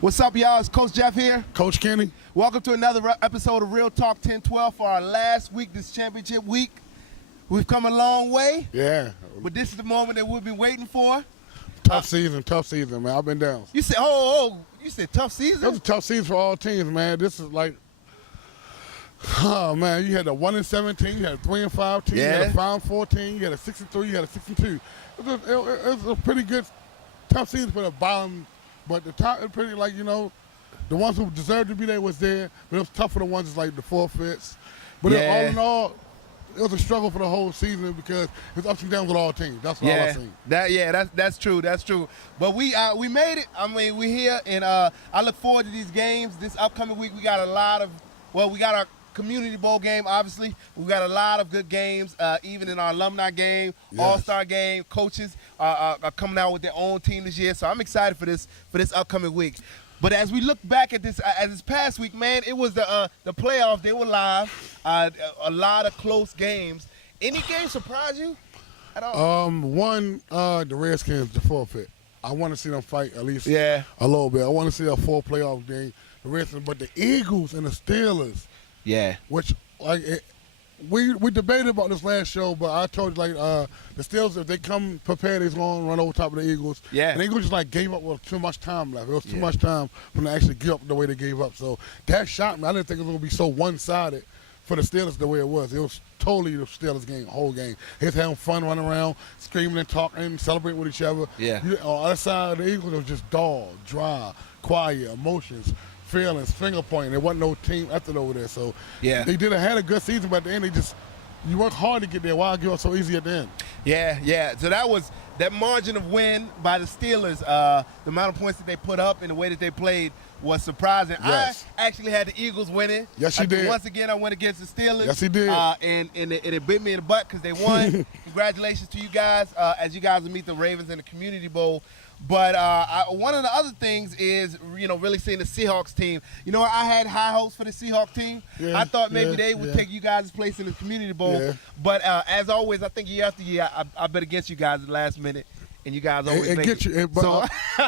What's up, y'all? It's Coach Jeff here. Coach Kenny. Welcome to another episode of Real Talk 1012 for our last week, this championship week. We've come a long way. Yeah. But this is the moment that we've been waiting for. Tough season, man. I've been down. You said, you said tough season? It was a tough season for all teams, man. This is like, oh, man, you had a 1-17, you had a 3-5 team, you had a 5-14, you had a 6-3, you had a 6-2. It was a pretty good, tough season for the bottom. But the top is pretty, like, you know, the ones who deserved to be there was there, but it was tough for the ones that's like the forfeits. But all in all, it was a struggle for the whole season because it's ups and downs with all teams. That's what I seen. That's true. That's true. But we made it. I mean, we're here, and I look forward to these games. This upcoming week, we got we got our Community Bowl game, obviously. We got a lot of good games, even in our alumni game, All-Star game. Coaches are coming out with their own team this year, so I'm excited for this upcoming week. But as we look back at this past week, man, it was the playoffs. They were live, a lot of close games. Any game surprise you at all? The Redskins, the forfeit. I want to see them fight at least a little bit. I want to see a full playoff game. The Redskins, but the Eagles and the Steelers. Yeah. Which, like, we debated about this last show, but I told you, like, the Steelers, if they come prepared, they're going to run over top of the Eagles. Yeah. And the Eagles just, like, gave up with too much time left. It was too much time for them to actually give up the way they gave up. So that shocked me. I didn't think it was going to be so one-sided for the Steelers the way it was. It was totally the Steelers game, whole game. They was having fun running around, screaming and talking, celebrating with each other. Yeah. On the other side of the Eagles, it was just dull, dry, quiet, emotions, feelings, finger pointing. There wasn't no team effort over there. So they had a good season, but at the end you work hard to get there. Why give up so easy at the end? Yeah. So that margin of win by the Steelers, the amount of points that they put up and the way that they played was surprising. Yes. I actually had the Eagles winning. Yes, you did. Once again, I went against the Steelers. Yes, he did. And it bit me in the butt because they won. Congratulations to you guys as you guys will meet the Ravens in the Community Bowl. But one of the other things is, really seeing the Seahawks team. I had high hopes for the Seahawks team. Yeah, I thought maybe they would take you guys' place in the Community Bowl. Yeah. But as always, I think year after year, I bet against you guys at the last minute, and you guys always make it.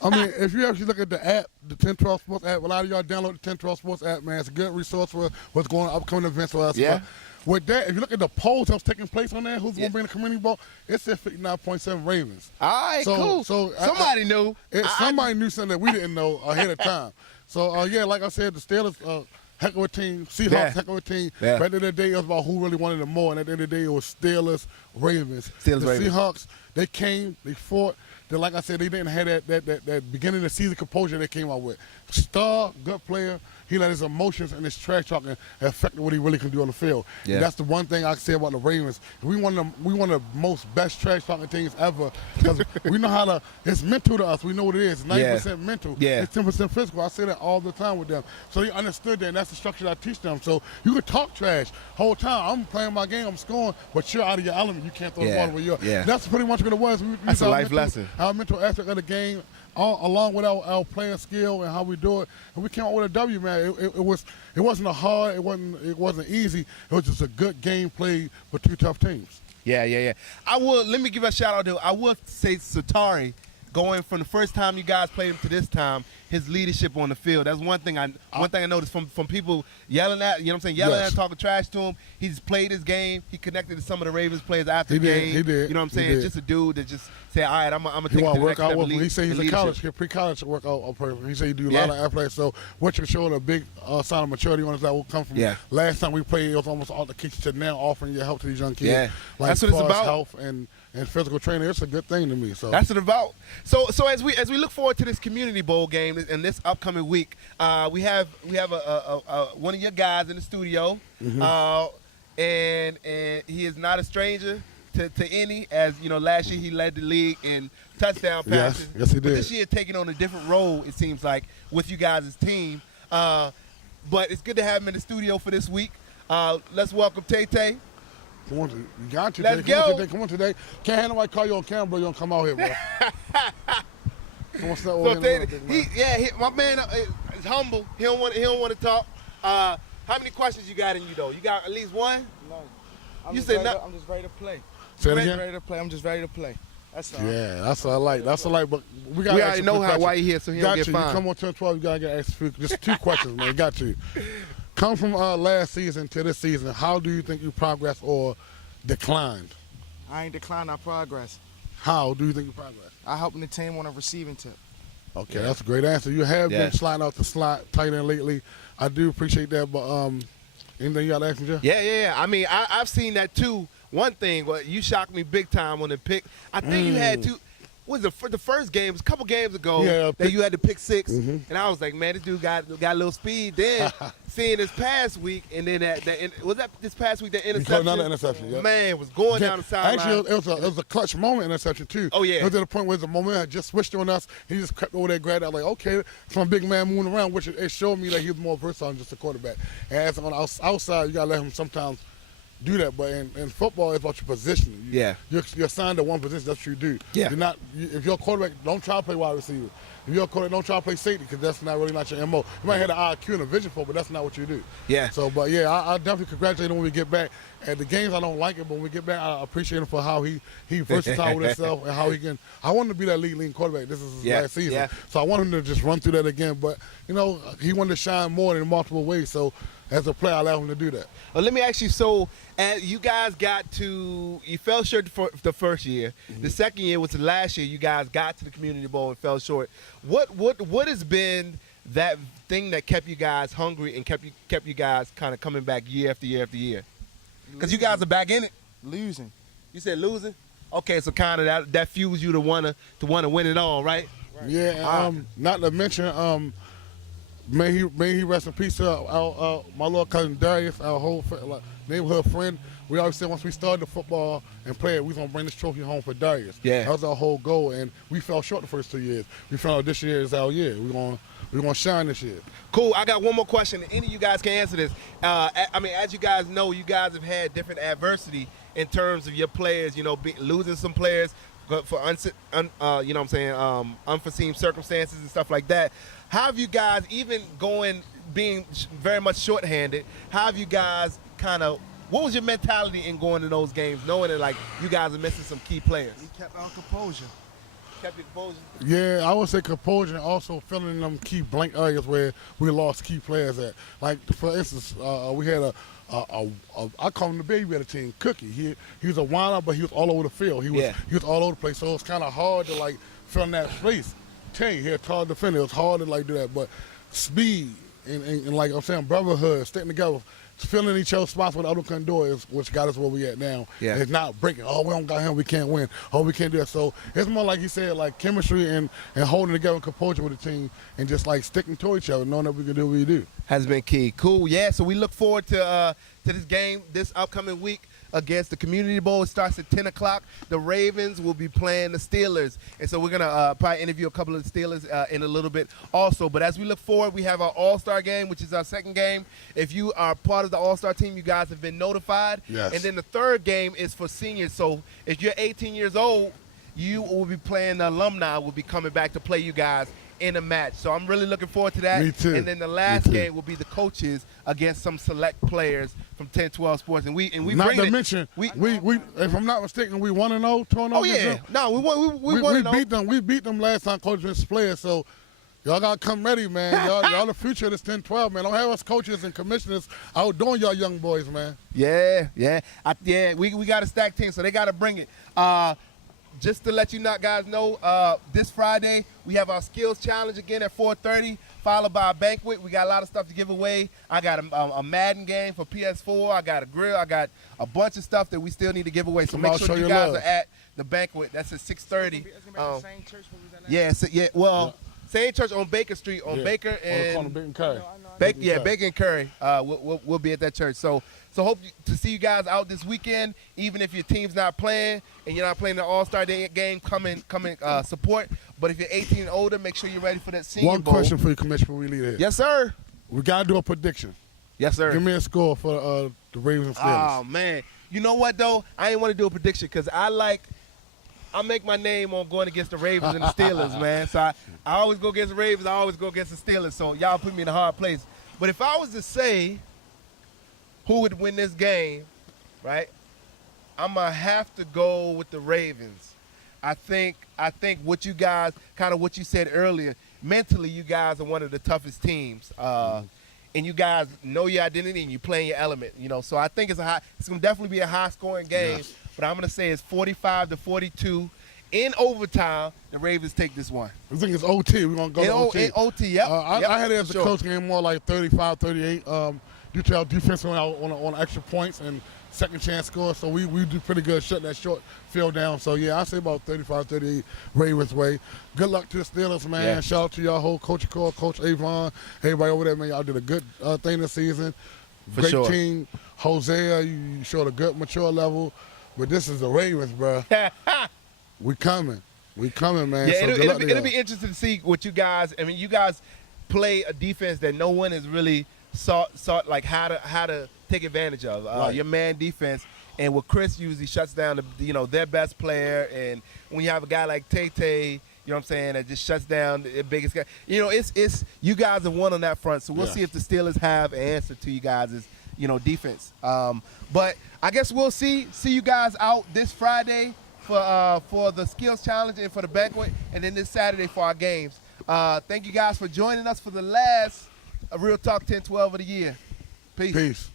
I mean, if you actually look at the app, the 1012 Sports app, a lot of y'all download the 1012 Sports app, man. It's a good resource for what's going on, upcoming events for us. Yeah. With that, if you look at the polls that was taking place on there, who's going to be in the Community Bowl, it said 59.7 Ravens. All right, cool. So somebody knew. Somebody knew something that we didn't know ahead of time. So, like I said, the Steelers, heck of a team. Seahawks, heck of a team. Yeah. But at the end of the day, it was about who really wanted it more. And at the end of the day, it was Steelers, Ravens. Seahawks, they came, they fought. Then, like I said, they didn't have that beginning of the season composure they came out with. Star, good player. He let his emotions and his trash talking affect what he really can do on the field. Yeah. And that's the one thing I can say about the Ravens. We one of the most best trash talking teams ever because we know how to. It's mental to us. We know what it is. It's 90% mental. Yeah. It's 10% physical. I say that all the time with them. So they understood that, and that's the structure that I teach them. So you can talk trash whole time. I'm playing my game. I'm scoring, but you're out of your element. You can't throw the ball where you're. Yeah. That's pretty much what it was. That's a life lesson. Our mental aspect of the game. Along with our playing skill and how we do it, and we came out with a W, man. It wasn't a hard, it wasn't easy. It was just a good game played for two tough teams. Yeah. Let me give a shout out to. I will say Satari, going from the first time you guys played him to this time, his leadership on the field. That's one thing I noticed from people yelling at, at, talking trash to him. He's played his game. He connected to some of the Ravens players after the game. He did. You know what I'm saying? Just a dude that just said, all right, I'm going to take it to the next level. He said he's a pre-college workout person. He said he do a lot of athletics. So what you're showing a big sign of maturity on us that will come from last time we played, it was almost all the kids to now offering your help to these young kids. Yeah. Like, that's what it's about. Health and physical training, it's a good thing to me. So that's what it's about. So as we look forward to this Community Bowl game and this upcoming week, we have a one of your guys in the studio, and he is not a stranger to any. As you know, last year he led the league in touchdown passes. Yes, he did. But this year taking on a different role, it seems like, with you guys' team. But it's good to have him in the studio for this week. Let's welcome Tay-Tay. Come on, you got to. Let's go. Come on today. Can't have nobody call you on camera, bro. You don't come out here, bro. Come on, my man is humble. He don't want to talk. How many questions you got in you though? You got at least one? No. I'm just ready to play. Say it again. I'm just ready to play. That's all. Yeah, that's what I like. That's what I like. But we got. We already know why you here, so he don't get you. fined. You come on 10-12, you gotta get asked just 2 questions, man. Got you. Come from last season to this season. How do you think you progressed or declined? I ain't declined our progress. How do you think you progressed? I helping the team on a receiving tip. Okay, that's a great answer. You have been sliding out the slot tight end lately. I do appreciate that. But anything you got to ask me, Jeff? Yeah. I mean, I've seen that too. One thing, well, you shocked me big time on the pick. I think you had two. Was the first game? A couple games ago that you had to pick 6, and I was like, man, this dude got a little speed. Then seeing this past week, and then was that this past week that interception? Another interception, yeah. Man, was going down the sideline. Actually, it was a clutch moment interception too. Oh yeah. It was at the point where the moment had just switched on us. He just crept over there, grabbed it. I was like, okay, some big man moving around, which it showed me that he was more versatile than just a quarterback. And as on the outside, you gotta let him sometimes do that, but in football, it's about your position. You're assigned to one position. That's what you do. Yeah. You're not. If you're a quarterback, don't try to play wide receiver. If you're a quarterback, don't try to play safety because that's not your MO. You might have the IQ and a vision for it, but that's not what you do. Yeah. So, but yeah, I definitely congratulate him when we get back. At the games, I don't like it, but when we get back, I appreciate him for how he versatile with himself and how he can. I want him to be that leading quarterback. This is his last season, so I want him to just run through that again. But he wanted to shine more in multiple ways. So as a player, I allow him to do that. Well, let me ask you. So, you guys you fell short for the first year. The second year was the last year. You guys got to the Community Bowl and fell short. What has been that thing that kept you guys hungry and kept you guys kind of coming back year after year after year? Because you guys are back in it. Losing. You said losing. Okay, so kind of that fuels you to wanna win it all, right? Yeah. Not to mention, may he rest in peace to my little cousin Darius, our whole neighborhood friend. We always said once we started the football and played, we was gonna bring this trophy home for Darius. Yeah. That was our whole goal, and we fell short the first 2 years. We found out this year is our year. We're gonna shine this year. Cool. I got one more question. Any of you guys can answer this. I mean, as you guys know, you guys have had different adversity in terms of your players. Losing some players for unforeseen circumstances and stuff like that. How have you guys, even being very much shorthanded? How have you guys what was your mentality in going to those games, knowing that like you guys are missing some key players? We kept our composure. Kept your composure. Yeah, I would say composure and also filling in them key blank areas where we lost key players at. Like for instance, we had I call him the baby of the team, Cookie. He was a wind-up, but he was all over the field. He was all over the place, so it's kind of hard to fill in that space. He had a tall defender. It was hard to do that, but speed and like I'm saying, brotherhood, sticking together, filling each other's spots where the other couldn't do it, which got us where we at now. Yeah. It's not breaking. Oh, we don't got him, we can't win. Oh, we can't do that. So it's more like you said, like chemistry and holding together and composure with the team and just sticking to each other, knowing that we can do what we do. Has been key. Cool. Yeah. So we look forward to this game this upcoming week against the Community Bowl. It starts at 10 o'clock. The Ravens will be playing the Steelers. And so we're going to probably interview a couple of the Steelers in a little bit also. But as we look forward, we have our All-Star game, which is our second game. If you are part of the All-Star team, you guys have been notified. Yes. And then the third game is for seniors. So if you're 18 years old, you will be playing, the alumni will be coming back to play you guys in a match. So I'm really looking forward to that. Me too. And then the last game will be the coaches against some select players from 10-12 Sports. And we not bring to it. mention, we if I'm not mistaken, we 1-0, 2-0. Oh yeah, no, we beat them. We beat them last time coach against players. So y'all gotta come ready, man. Y'all the future of this 10-12, man. Don't have us coaches and commissioners outdoing y'all young boys, man. Yeah. We got a stacked team, so they got to bring it. Just to let you guys know, this Friday we have our skills challenge again at 4:30, followed by a banquet. We got a lot of stuff to give away. I got a Madden game for PS4. I got a grill. I got a bunch of stuff that we still need to give away. So make sure you guys are at the banquet. That's at 6:30. Same church on Baker Street, Baker and Baker and Curry. Baker and Curry. We'll be at that church. So hope to see you guys out this weekend. Even if your team's not playing and you're not playing the All-Star game, come support. But if you're 18 and older, make sure you're ready for that Senior Bowl. One question for you, Commissioner, before we leave here. Yes, sir. We gotta do a prediction. Yes, sir. Give me a score for the Ravens and Steelers. Oh man, you know what though? I ain't want to do a prediction because I make my name on going against the Ravens and the Steelers, man. So I always go against the Ravens. I always go against the Steelers. So y'all put me in a hard place. But if I was to say who would win this game, right, I'm going to have to go with the Ravens. I think what you guys, kind of what you said earlier, mentally you guys are one of the toughest teams. And you guys know your identity and you play in your element, you know. So I think it's going to definitely be a high-scoring game. Yes. But I'm going to say it's 45-42 in overtime. The Ravens take this one. I think it's OT. We're going to go to OT. In OT, yep. I had it as a coach game more like 35-38. Due to our defense on extra points and second chance scores, so we do pretty good shutting that short field down. So, yeah, I say about 35-38 Ravens way. Good luck to the Steelers, man. Yeah. Shout out to y'all whole coach call, Coach Avon, everybody over there, man. Y'all did a good thing this season. For Great sure. team. Hosea, you showed a good mature level. But this is the Ravens, bro. We coming, man. Yeah, so it'll be interesting to see what you guys. I mean, you guys play a defense that no one has really sought like how to take advantage of. Right. Your man defense, and what Chris usually shuts down their best player, and when you have a guy like Tay, you know what I'm saying, that just shuts down the biggest guy. You know, it's you guys have won on that front, so we'll see if the Steelers have an answer to you guys' defense. But I guess we'll see you guys out this Friday for the skills challenge and for the banquet, and then this Saturday for our games. Thank you guys for joining us for the last Real Talk 10-12 of the year. Peace. Peace.